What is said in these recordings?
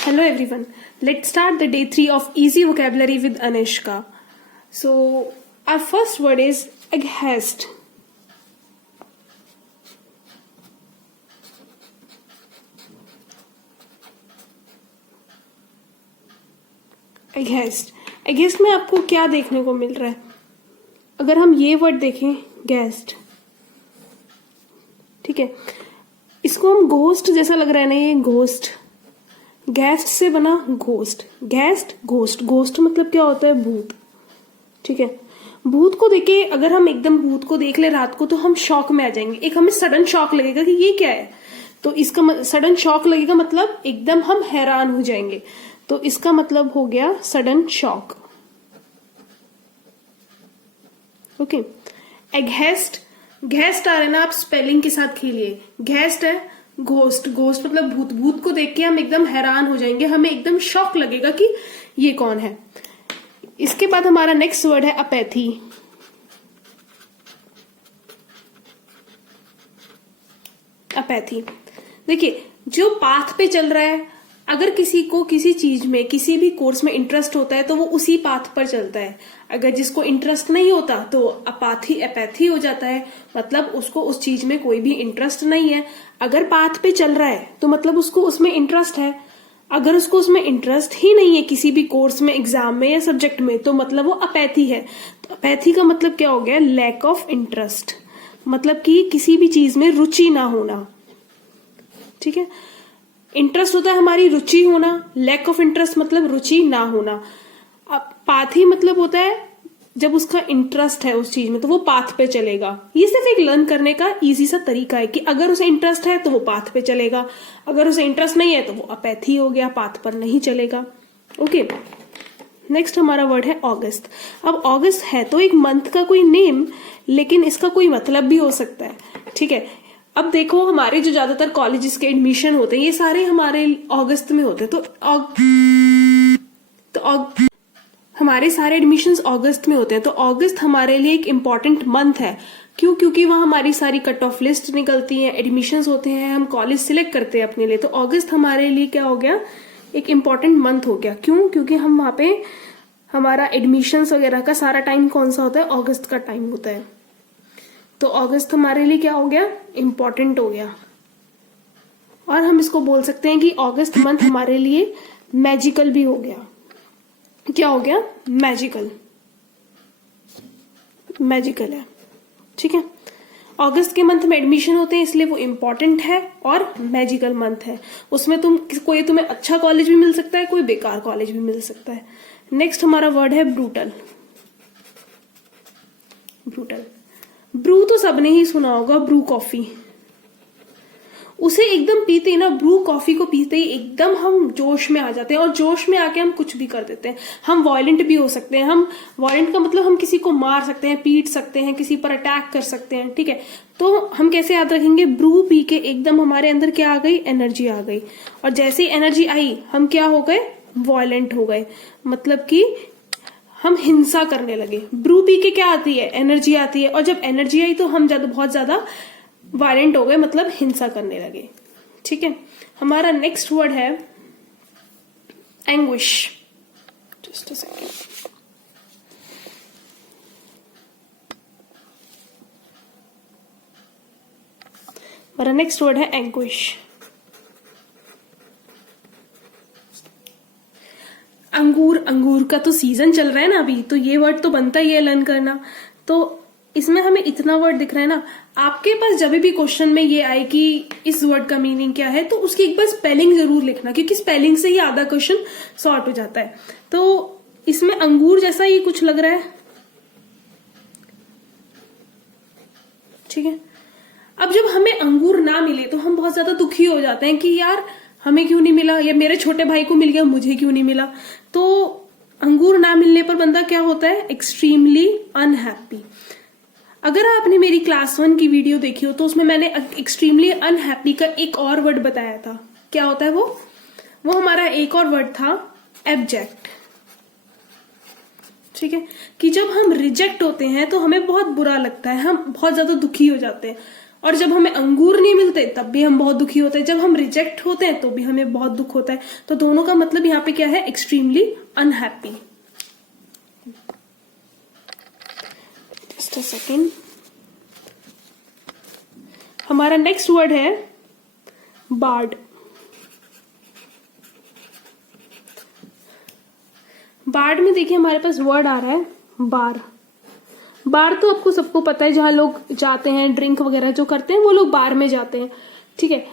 Hello everyone. Let's start the day 3 of Easy Vocabulary with Anishka. So, our first word is aghast. aghast. aghast में आपको क्या देखने को मिल रहा है? अगर हम ये वर्ड देखें, गैस्ट, ठीक है, इसको हम घोस्ट जैसा लग रहा है ना, ये घोस्ट, गैस्ट से बना घोस्ट, गैस्ट घोस्ट, घोस्ट मतलब क्या होता है? भूत, ठीक है। भूत को देखे, अगर हम एकदम भूत को देख ले रात को तो हम शॉक में आ जाएंगे, एक हमें सडन शॉक लगेगा कि ये क्या है, तो इसका सडन शॉक लगेगा मतलब एकदम हम हैरान हो जाएंगे, तो इसका मतलब हो गया सडन शॉक। ओके, एघेस्ट, घेस्ट आ रहा है ना, आप स्पेलिंग के साथ खेलिए। घेस्ट है घोस्ट, घोस्ट मतलब भूत, भूत को देख के हम एकदम हैरान हो जाएंगे, हमें एकदम शॉक लगेगा कि ये कौन है। इसके बाद हमारा नेक्स्ट वर्ड है अपैथी। अपैथी, देखिए जो पाथ पे चल रहा है, अगर किसी को किसी चीज में, किसी भी कोर्स में इंटरेस्ट होता है तो वो उसी पाथ पर चलता है। अगर जिसको इंटरेस्ट नहीं होता तो अपैथी हो जाता है, मतलब उसको उस चीज में कोई भी इंटरेस्ट नहीं है। अगर पाथ पे चल रहा है तो मतलब उसको उसमें इंटरेस्ट है, अगर उसको उसमें इंटरेस्ट ही नहीं है किसी भी कोर्स में, एग्जाम में या सब्जेक्ट में, तो मतलब वो अपैथी है। तो अपैथी का मतलब क्या हो गया? लैक ऑफ इंटरेस्ट, मतलब कि किसी भी चीज में रुचि ना होना, ठीक है। इंटरेस्ट होता है हमारी रुचि होना, लैक ऑफ इंटरेस्ट मतलब रुचि ना होना। अब पाथी मतलब होता है जब उसका इंटरेस्ट है उस चीज में तो वो पाथ पे चलेगा। ये सिर्फ एक लर्न करने का इजी सा तरीका है कि अगर उसे इंटरेस्ट है तो वो पाथ पे चलेगा, अगर उसे इंटरेस्ट नहीं है तो वो अपैथी हो गया, पाथ पर नहीं चलेगा। ओके, नेक्स्ट हमारा वर्ड है ऑगस्ट। अब ऑगस्ट है तो एक मंथ का कोई नेम, लेकिन इसका कोई मतलब भी हो सकता है, ठीक है। अब देखो हमारे जो ज्यादातर कॉलेजेस के एडमिशन होते हैं ये सारे हमारे अगस्त में होते हैं, तो हमारे सारे एडमिशंस अगस्त में होते हैं, तो अगस्त हमारे लिए एक इम्पॉर्टेंट मंथ है। क्यों? क्योंकि वहां हमारी सारी कट ऑफ लिस्ट निकलती है, एडमिशंस होते हैं, हम कॉलेज सिलेक्ट करते हैं अपने लिए, तो अगस्त हमारे लिए क्या हो गया? एक इम्पॉर्टेंट मंथ हो गया। क्यों? क्योंकि हम वहां पे हमारा एडमिशंस वगैरह का सारा टाइम कौन सा होता है? अगस्त का टाइम होता है। तो अगस्त हमारे लिए क्या हो गया? इम्पॉर्टेंट हो गया। और हम इसको बोल सकते हैं कि अगस्त मंथ हमारे लिए मैजिकल भी हो गया। क्या हो गया? मैजिकल, मैजिकल है, ठीक है। अगस्त के मंथ में एडमिशन होते हैं इसलिए वो इम्पोर्टेंट है और मैजिकल मंथ है। उसमें तुम्हें अच्छा कॉलेज भी मिल सकता है, कोई बेकार कॉलेज भी मिल सकता है। नेक्स्ट हमारा वर्ड है ब्रूटल। ब्रूटल, ब्रू तो सबने ही सुना होगा, ब्रू कॉफी। उसे एकदम पीते ही ना, ब्रू कॉफी को पीते ही एकदम हम जोश में आ जाते हैं, और जोश में आके हम कुछ भी कर देते हैं। हम वायलेंट भी हो सकते हैं। हम वायलेंट का मतलब हम किसी को मार सकते हैं, पीट सकते हैं, किसी पर अटैक कर सकते हैं, ठीक है। तो हम कैसे याद रखेंगे? ब्रू पी के एकदम हमारे अंदर क्या आ गई? एनर्जी आ गई, और जैसे ही एनर्जी आई हम क्या हो गए? वायलेंट हो गए, मतलब कि हम हिंसा करने लगे। ब्रू पी के क्या आती है? एनर्जी आती है, और जब एनर्जी आई तो हम बहुत ज्यादा वायलेंट हो गए, मतलब हिंसा करने लगे, ठीक है। हमारा नेक्स्ट वर्ड है एंग्विश। Just a second. हमारा नेक्स्ट वर्ड है एंग्विश। अंगूर, अंगूर का तो सीजन चल रहा है ना अभी, तो ये वर्ड तो बनता ही है लर्न करना। तो इसमें हमें इतना वर्ड दिख रहा है ना, आपके पास जब भी क्वेश्चन में ये आए कि इस वर्ड का मीनिंग क्या है, तो उसकी एक बार स्पेलिंग जरूर लिखना, क्योंकि स्पेलिंग से ही आधा क्वेश्चन सॉर्ट हो जाता है। तो इसमें अंगूर जैसा ही कुछ लग रहा है, ठीक है। अब जब हमें अंगूर ना मिले तो हम बहुत ज्यादा दुखी हो जाते हैं कि यार हमें क्यों नहीं मिला, या मेरे छोटे भाई को मिल गया, मुझे क्यों नहीं मिला। तो अंगूर ना मिलने पर बंदा क्या होता है? Extremely unhappy. अगर आपने मेरी क्लास 1 की वीडियो देखी हो तो उसमें मैंने एक्सट्रीमली अनहैप्पी का एक और वर्ड बताया था। क्या होता है वो हमारा एक और वर्ड था एब्जेक्ट, ठीक है। कि जब हम रिजेक्ट होते हैं तो हमें बहुत बुरा लगता है, हम बहुत ज्यादा दुखी हो जाते हैं। और जब हमें अंगूर नहीं मिलते तब भी हम बहुत दुखी होते हैं, जब हम रिजेक्ट होते हैं तो भी हमें बहुत दुख होता है। तो दोनों का मतलब यहाँ पे क्या है, extremely unhappy. Just a second, हमारा नेक्स्ट वर्ड है बार्ड। बार्ड में देखिए हमारे पास वर्ड आ रहा है बार। बार तो आपको सबको पता है, जहां लोग जाते हैं ड्रिंक वगैरह जो करते हैं वो लोग बार में जाते हैं, ठीक है।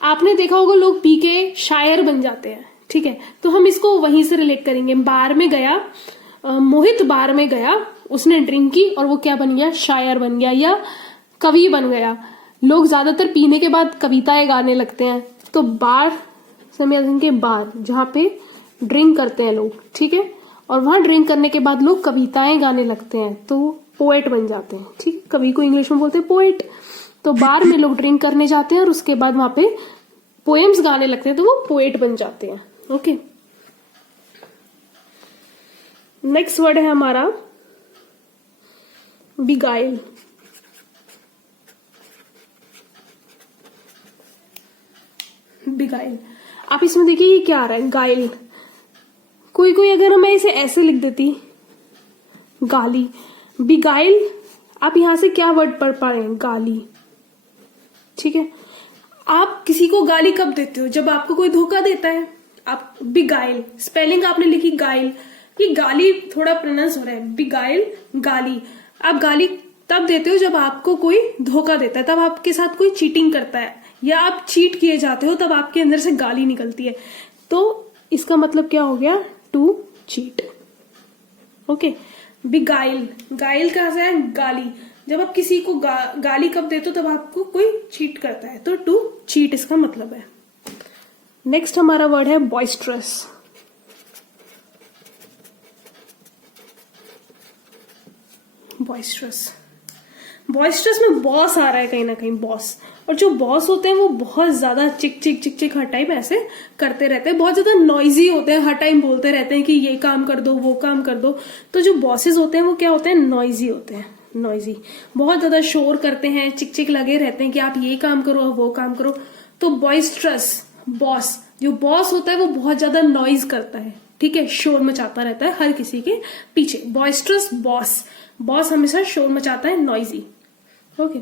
आपने देखा होगा लोग पी के शायर बन जाते हैं, ठीक है। तो हम इसको वहीं से रिलेट करेंगे। बार में गया, मोहित बार में गया, उसने ड्रिंक की और वो क्या बन गया, शायर बन गया या कवि बन गया। लोग ज्यादातर पीने के बाद कविताएं गाने लगते हैं। तो बार समझेंगे बार, जहां पे ड्रिंक करते हैं लोग, ठीक है, और वहां ड्रिंक करने के बाद लोग कविताएं गाने लगते हैं तो पोएट बन जाते हैं, ठीक है। कवि को इंग्लिश में बोलते हैं पोएट। तो बार में लोग ड्रिंक करने जाते हैं और उसके बाद वहां पे पोएम्स गाने लगते हैं तो वो पोएट बन जाते हैं। ओके, नेक्स्ट वर्ड है हमारा बिगाइल। बिगाइल, आप इसमें देखिए ये क्या आ रहा है, गाइल। कोई अगर मैं इसे ऐसे लिख देती, गाली। बिगाइल, आप यहां से क्या वर्ड पढ़ पा रहे हैं, गाली, ठीक है। आप किसी को गाली कब देते हो, जब आपको कोई धोखा देता है। आप बिगाइल, स्पेलिंग आपने लिखी गाइल, ये गाली थोड़ा प्रोनाउंस हो रहा है, बिगाइल गाली। आप गाली तब देते हो जब आपको कोई धोखा देता है, तब आपके साथ कोई चीटिंग करता है या आप चीट किए जाते हो, तब आपके अंदर से गाली निकलती है। तो इसका मतलब क्या हो गया, टू चीट। ओके, बिगाइल, गाइल कहां से है, गाली। जब आप किसी को गाली कब देते हो, तब आपको कोई चीट करता है, तो टू चीट इसका मतलब है। नेक्स्ट हमारा वर्ड है बॉइस्ट्रस। बॉइस्ट्रस, बॉइस्ट्रस में बॉस आ रहा है कहीं ना कहीं, बॉस। और जो बॉस होते हैं वो बहुत ज्यादा चिक चिक चिक चिक हर टाइम ऐसे करते रहते हैं, बहुत ज्यादा नॉइजी होते हैं, हर टाइम बोलते रहते हैं कि ये काम कर दो, वो काम कर दो। तो जो बॉसेस होते हैं वो क्या होते हैं, नॉइजी होते हैं, नॉइजी, बहुत ज्यादा शोर करते हैं, चिक चिक लगे रहते हैं कि आप ये काम करो, वो काम करो। तो बॉइस्ट्रस, बॉस, जो बॉस होता है वो बहुत ज्यादा नॉइज करता है, ठीक है, शोर मचाता रहता है हर किसी के पीछे। बॉइस्ट्रस बॉस, बॉस हमेशा शोर मचाता है, नॉइजी। ओके,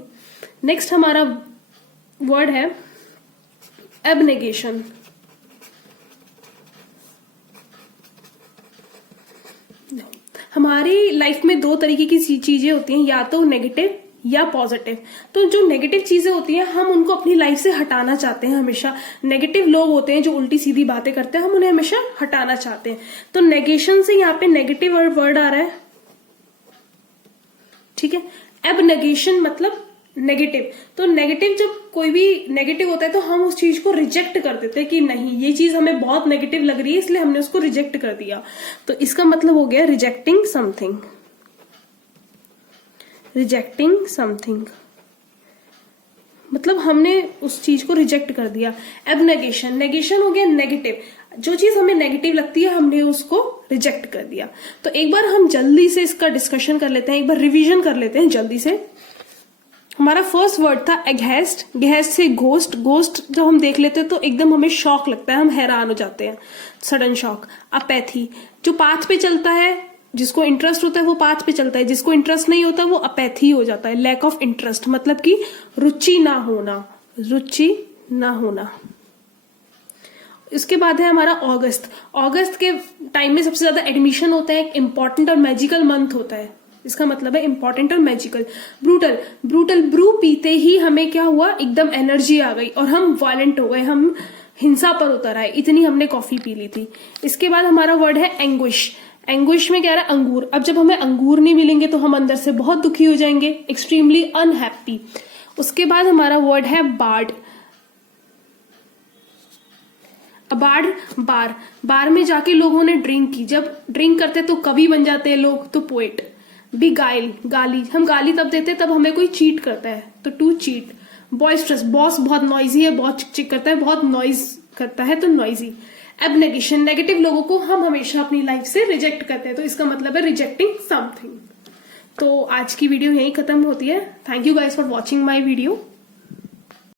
नेक्स्ट हमारा वर्ड है एबनेगेशन। हमारी लाइफ में दो तरीके की चीजें होती हैं, या तो नेगेटिव या पॉजिटिव। तो जो नेगेटिव चीजें होती हैं हम उनको अपनी लाइफ से हटाना चाहते हैं हमेशा। नेगेटिव लोग होते हैं जो उल्टी सीधी बातें करते हैं, हम उन्हें हमेशा हटाना चाहते हैं। तो नेगेशन से यहाँ पे नेगेटिव वर्ड आ रहा है, ठीक है। एबनेगेशन मतलब नेगेटिव। तो नेगेटिव, जब कोई भी नेगेटिव होता है तो हम उस चीज को रिजेक्ट कर देते हैं कि नहीं, ये चीज हमें बहुत नेगेटिव लग रही है इसलिए हमने उसको रिजेक्ट कर दिया। तो इसका मतलब हो गया रिजेक्टिंग समथिंग। रिजेक्टिंग समथिंग मतलब हमने उस चीज को रिजेक्ट कर दिया। एबनेगेशन, नेगेशन हो गया नेगेटिव, जो चीज हमें नेगेटिव लगती है हमने उसको रिजेक्ट कर दिया। तो एक बार हम जल्दी से इसका डिस्कशन कर लेते हैं, एक बार रिवीजन कर लेते हैं जल्दी से। हमारा फर्स्ट वर्ड था एगहेस्ट। गेस्ट से घोस्ट। घोस्ट जब हम देख लेते हैं तो एकदम हमें शॉक लगता है, हम हैरान हो जाते हैं, सडन शॉक। अपैथी, जो पाथ पे चलता है, जिसको इंटरेस्ट होता है वो पाथ पे चलता है, जिसको इंटरेस्ट नहीं होता वो अपैथी हो जाता है, लैक ऑफ इंटरेस्ट, मतलब कि रुचि ना होना, रुचि ना होना। इसके बाद है हमारा अगस्त। अगस्त के टाइम में सबसे ज्यादा एडमिशन होता है, एक इंपॉर्टेंट और मैजिकल मंथ होता है, इसका मतलब है इंपॉर्टेंट और मैजिकल। ब्रूटल, ब्रूटल, ब्रू पीते ही हमें क्या हुआ, एकदम एनर्जी आ गई और हम वायलेंट हो गए, हम हिंसा पर उतर आए, इतनी हमने कॉफी पी ली थी। इसके बाद हमारा वर्ड है एंग्विश। एंग्विश में क्या रहा है, अंगूर। अब जब हमें अंगूर नहीं मिलेंगे तो हम अंदर से बहुत दुखी हो जाएंगे, एक्सट्रीमली अनहैप्पी। उसके बाद हमारा वर्ड है बार्ड। बार, बार, बार में जाके लोगों ने ड्रिंक की, जब ड्रिंक करते तो कवि बन जाते हैं लोग, तो पोएट। बिगाइल, गाली, हम गाली तब देते हैं तब हमें कोई चीट करता है, तो टू चीट। बॉयस्ट्रस, बॉस बहुत नॉइजी है, बहुत चिक चिक करता है, बहुत नॉइज करता है, तो नॉइजी। एबनेगेशन, नेगेटिव लोगों को हम हमेशा अपनी लाइफ से रिजेक्ट करते हैं, तो इसका मतलब है रिजेक्टिंग समथिंग। तो आज की वीडियो यहीं खत्म होती है। Thank you guys for watching my video.